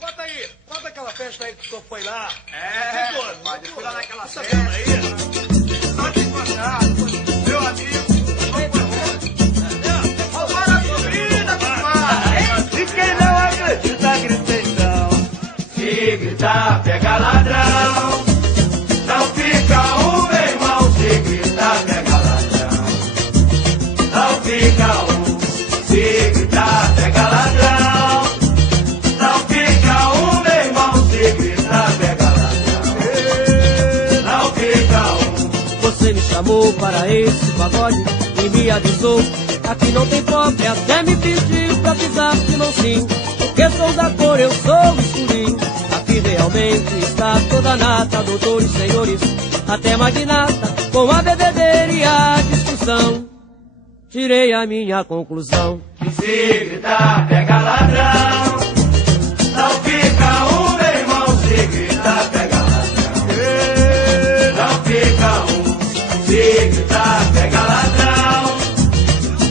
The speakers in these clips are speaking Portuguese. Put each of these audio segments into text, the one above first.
Bota aí, bota aquela festa aí que o senhor foi lá. Padre, fui lá naquela Tá festa. vendo aí? Só te encontrar, meu amigo. Roubaram a comida, compadre. E quem não acredita, grita então. Se gritar, pega ladrão. Não fica um, meu irmão. Se gritar, pega ladrão. Não fica um. Se gritar, pega ladrão. Não fica um, meu irmão. Se gritar, pega ladrão. Não fica um. Você me chamou para esse pagode e me avisou. Aqui não tem pobre, até me pediu pra pisar de mansinho. Porque sou da cor, eu sou escurinho. Aqui realmente está toda a nata, doutores, senhores, até magnata, com a bebedeira e a discussão. Tirei a minha conclusão. E se gritar, pega ladrão. Não fica um, meu irmão. Se gritar, pega ladrão. Não fica um. Se gritar, pega ladrão.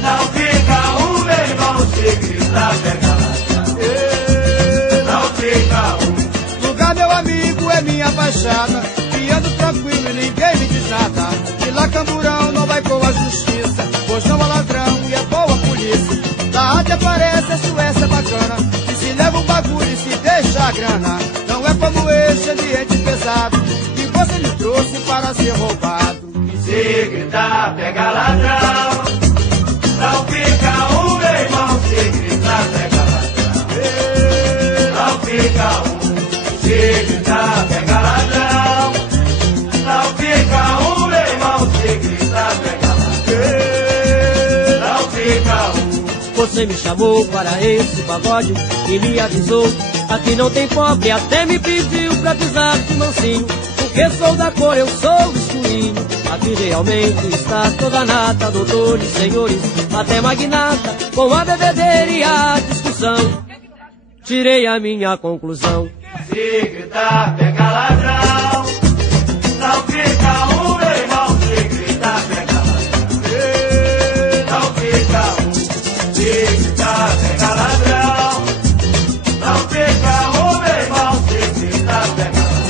Não fica um, meu irmão. Se gritar, pega ladrão. Não fica um. Lugar, meu amigo, é minha baixada. E ando tranquilo e ninguém me diz nada. E lá Camburão não vai com a justiça, pois não há ladrão e é boa a polícia. Da até parece a Suécia é bacana. E se leva um bagulho e se deixa a grana. Não é como este ambiente pesado que você me trouxe para ser roubado. E se gritar, pega ladrão. Não fica um, meu irmão. Se gritar, pega ladrão. Não fica um. Se gritar, pega ladrão. Não fica um, meu irmão. Se gritar, pega ladrão. Não fica um. Você me chamou para esse pagode e me avisou. Aqui não tem pobre, até me pediu pra pisar de mansinho. Porque sou da cor, eu sou escurinho. Aqui realmente está toda a nata, doutores, senhores, até magnata, com a bebedeira e a discussão. Tirei a minha conclusão. Se gritar, pega ladrão. Não fica um, meu irmão. Se gritar, pega ladrão. Não fica um. Se gritar, pega ladrão. Não fica um, meu irmão. Se gritar, pega ladrão.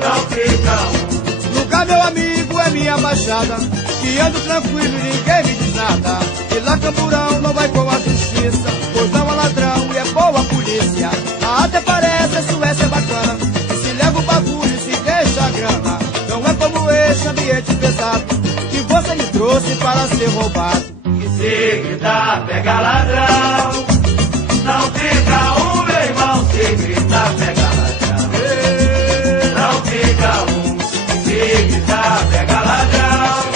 Não fica um. Lugar, meu amigo, é minha baixada. Que ando tranquilo e ninguém me diz nada. E lá Camburão não vai com a justiça, pois não há ladrão e é boa a polícia. Até parece a Suécia é bacana. E se leva o bagulho e se deixa a grana. Não é como este ambiente pesado que você me trouxe para ser roubado. E se gritar, pega ladrão. Não fica um, meu irmão. Se gritar, pega ladrão. Não fica um. Se gritar, pega ladrão.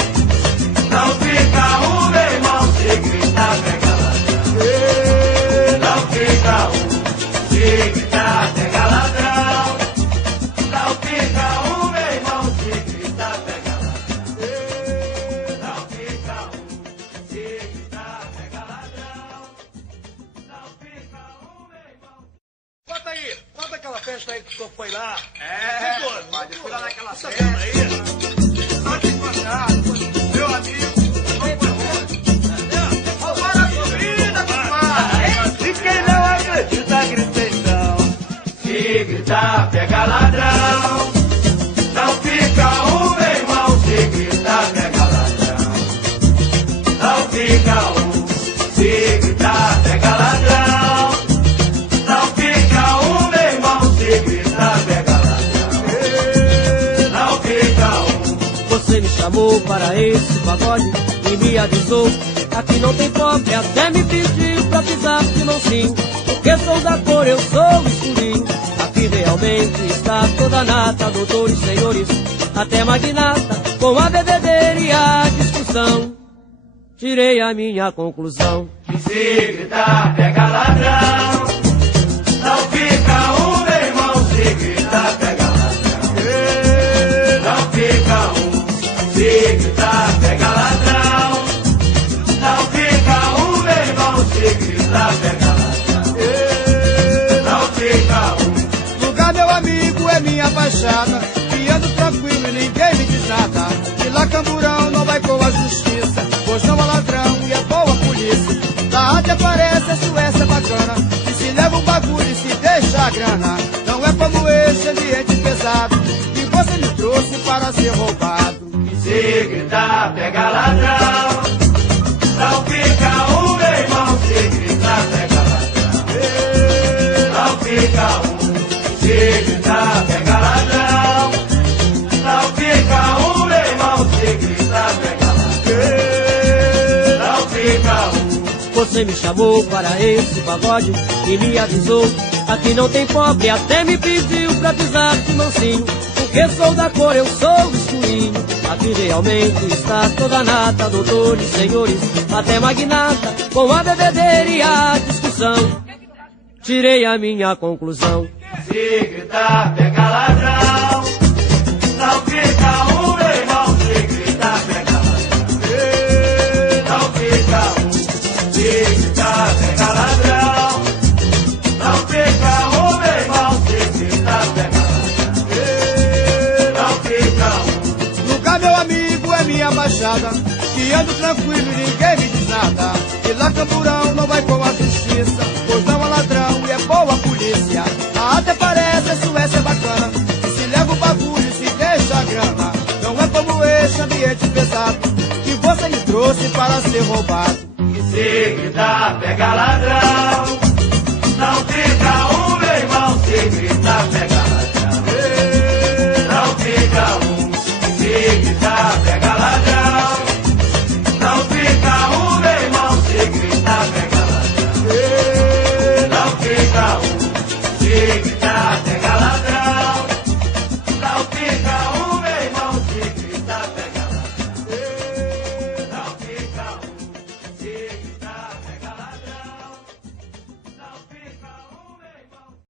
Não fica um, meu irmão. Se gritar, pega ladrão. Não fica um. Se gritar, pega ladrão. Não fica um, meu irmão. Se gritar, pega ladrão. Não fica um. Se gritar, pega ladrão. Não fica um, meu irmão. Bota aí, bota aquela festa aí que o senhor foi lá. Padre, fui lá naquela Tá festa. vendo aí? Só te encontrar, meu amigo. Roubaram a comida, compadre. E quem não acredita, grita então. Se gritar, pega ladrão. Não fica um, meu irmão. Se gritar, pega ladrão. Não fica um. Se gritar, pega ladrão. Não fica um, meu irmão. Se gritar, pega ladrão. Não fica um. Você me chamou para esse pagode e me avisou. Aqui não tem pobre, até me pediu pra pisar de mansinho. Porque sou da cor, eu sou escurinho. Aqui realmente está toda a nata, doutores, senhores, até magnata, com a bebedeira e a discussão. Tirei a minha conclusão. E se gritar, pega ladrão. Não fica um, meu irmão. Se gritar, pega ladrão. Não fica um. Se gritar, pega ladrão. Não fica um, meu irmão. Se gritar, pega ladrão. Não fica um. Lugar, meu amigo, é minha baixada. E ando tranquilo e ninguém me diz nada. E lá Camburão não vai com a justiça, pois não há ladrão e é boa a polícia. Da até parece a Suécia é bacana. E se leva um bagulho e se deixa a grana. Não é como este ambiente pesado que você me trouxe para ser roubado. Se gritar, pega ladrão. Não fica um, meu irmão. Se gritar, pega ladrão. Não fica um. Se gritar, pega ladrão. Não fica um, meu irmão. Se gritar, pega ladrão. Não fica um. Você me chamou para esse pagode e me avisou. Aqui não tem pobre, até me pediu pra pisar de mansinho. Porque sou da cor, eu sou escurinho. Aqui realmente está toda a nata, doutores, senhores, até magnata, com a bebedeira e a discussão. Tirei a minha conclusão. Se gritar, pega ladrão. Não fica um, meu irmão. Se gritar, pega ladrão. Não fica um. Se gritar, pega ladrão. Não fica um, meu irmão. Se gritar, pega ladrão. Não fica um. Lugar, meu amigo, é minha baixada, que ando tranquilo e ninguém me diz nada. E lá Camburão não vai com a justiça, pois não há ladrão e é boa a polícia. Até parece a Suécia bacana, que se leva o bagulho e se deixa a grana. Não é como este ambiente pesado que você me trouxe para ser roubado. Se gritar, pega ladrão.